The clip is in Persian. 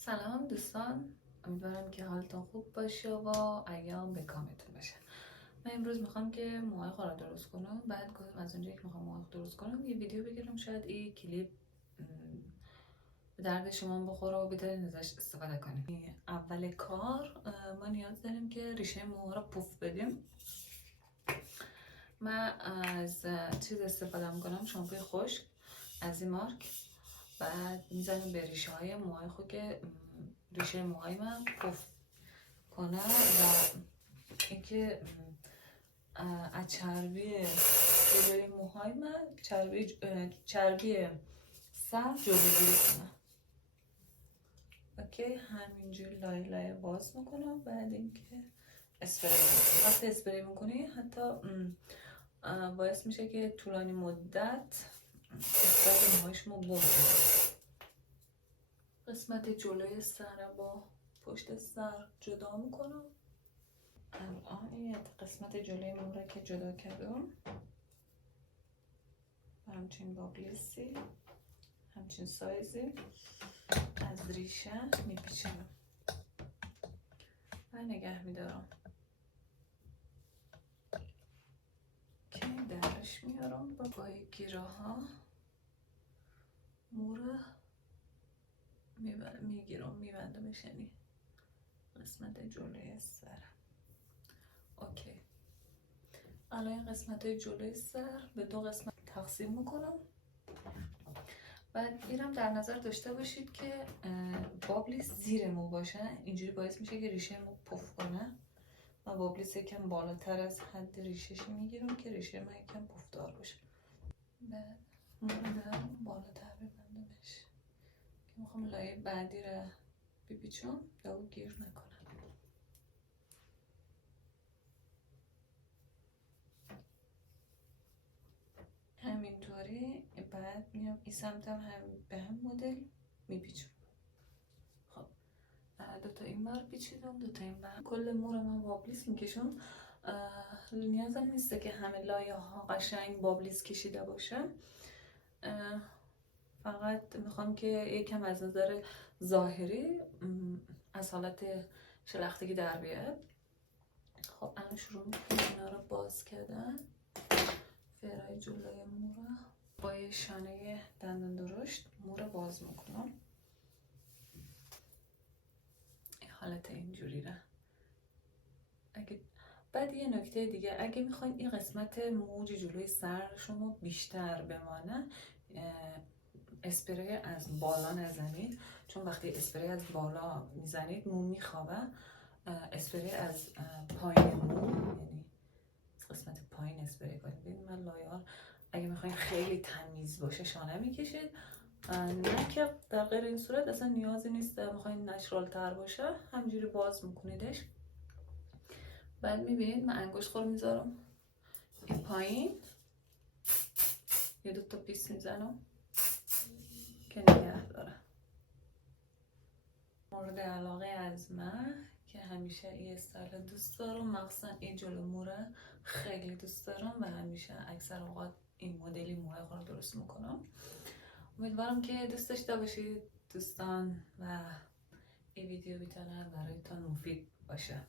سلام دوستان، امیدوارم که حالتون خوب باشه و ایام به کامتون باشه. من امروز میخوام که موهای خود درست کنم. بعد گفتم از اونجایی که میخوام موهای درست کنم یه ویدیو بگیرم، شاید این کلیپ به درد شما بخوره و بتونید ازش استفاده کنیم. اول کار ما نیاز داریم که ریشه موها رو پوف بدیم. من از چیز استفاده میکنم، شامپوی خشک از این مارک. بعد میزنیم به ریشه های موهای خود که ریشه موهای من پف کنه و اینکه از چربی جلوی موهای من چربی سر جلوگیری کنه. اوکی، همینجور لایه لایه باز میکنم. بعد اینکه اسپری میکنم، وقتی اسپری میکنی حتی باعث میشه که طولانی مدت اسپری موهایش ما بکنه. قسمت جلوی سر با پشت سر جدا میکنم. الان این قسمت جلوی مو را که جدا کردم، همچین باگلیسی، همچین سایزی از ریشه میپیچم و نگه میدارم که درش میارم با پای گیره ها مو را میگیرم، میبندمش، یعنی قسمت جلوی سر. اوکی، الان این قسمت جلوی سر به دو قسمت تقسیم میکنم. بعد اینم در نظر داشته باشید که بابلیس زیر مو باشه، اینجوری باعث میشه که ریشه مو پف کنه. و بابلیس یکم بالاتر از حد ریشهش میگیرم که ریشه من یکم پفدار باشه. بعد مو رو دارم بالاتر ببندمش که میخوام لایه بعدی رو بپیچم دو گیر نکنم. همینطوری بعد میام این سمتم هم به هم مدل میپیچم. خب دوتا این بر پیچیدم، دوتا این بر. کل مو رو من بابلیس میکشم. نیازم نیسته که همه لایه ها قشنگ بابلیس کشیده باشه. فقط میخوام که یکم از نظر ظاهری از حالت شلختگی در بیاد. خب الان شروع میکنم اینا رو باز کردن. فرای جلوی مو رو با یه شانه دندان درشت مو رو باز میکنم. این حالت اینجوری رو. بعد یه نکته دیگه، اگه میخواین این قسمت موج جلوی سر شما بیشتر بمانه، اسپری از بالا نزنید، چون وقتی اسپری از بالا میزنید مو میخوابه. اسپری از پایین مو، یعنی قسمت پایین اسپری کنید. ببین من لایه‌ها اگه میخواین خیلی تمیز باشه شانه میکشید، نه که در غیر این صورت اصلا نیازی نیست. میخواین نچرال تر باشه همینجوری باز میکنیدش. بعد میبینید من انگشت خور میذارم این پایین، یه دوتا پیس میزنم که نگه داره. مورد علاقه از من که همیشه این استایل دوست دارم، مخصوصا این جلو مو رو خیلی دوست دارم و همیشه اکثر اوقات این مدلی موهای خود رو درست میکنم. امیدوارم که دوست داشته باشید دوستان و این ویدیو میتونه برایتان مفید باشه.